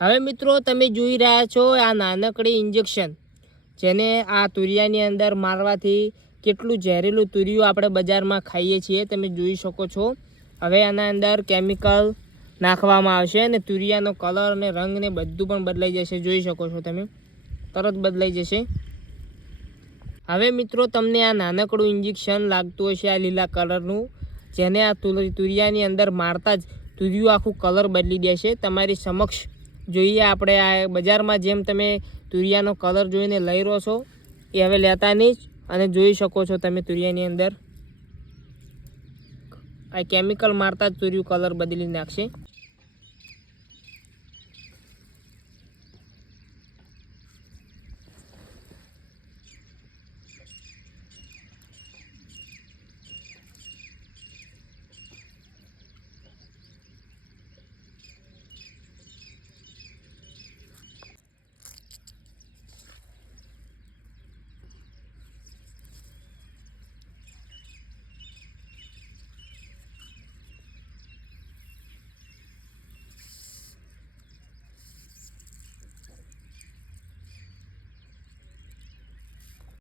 હવે મિત્રો તમે જોઈ રહ્યા છો આ નાનકડી ઇન્જેક્શન, જેને આ તુરિયાની અંદર મારવાથી કેટલું ઝેરીલું તુરિયું આપણે બજારમાં ખાઈએ છીએ તમે જોઈ શકો છો। હવે આના અંદર કેમિકલ નાખવામાં આવશે અને તુરિયાનો કલર અને રંગ ને બધું પણ બદલાઈ જશે। જોઈ શકો છો તમે, તરત બદલાઈ જશે। હવે મિત્રો તમને આ નાનકડું ઇન્જેક્શન લાગતું હશે આ લીલા કલરનું, જેને આ તુરિયાની અંદર મારતા જ તુરિયું આખું કલર બદલી દેશે। તમારી સમક્ષ જોઈએ આપણે આ બજારમાં જેમ તમે તુરિયાનો કલર જોઈને લઈ રહ્યો છો એ હવે લેતા નહીં જ, અને જોઈ શકો છો તમે તુરિયાની અંદર આ કેમિકલ મારતા જ તુરિયું કલર બદલી નાખશે।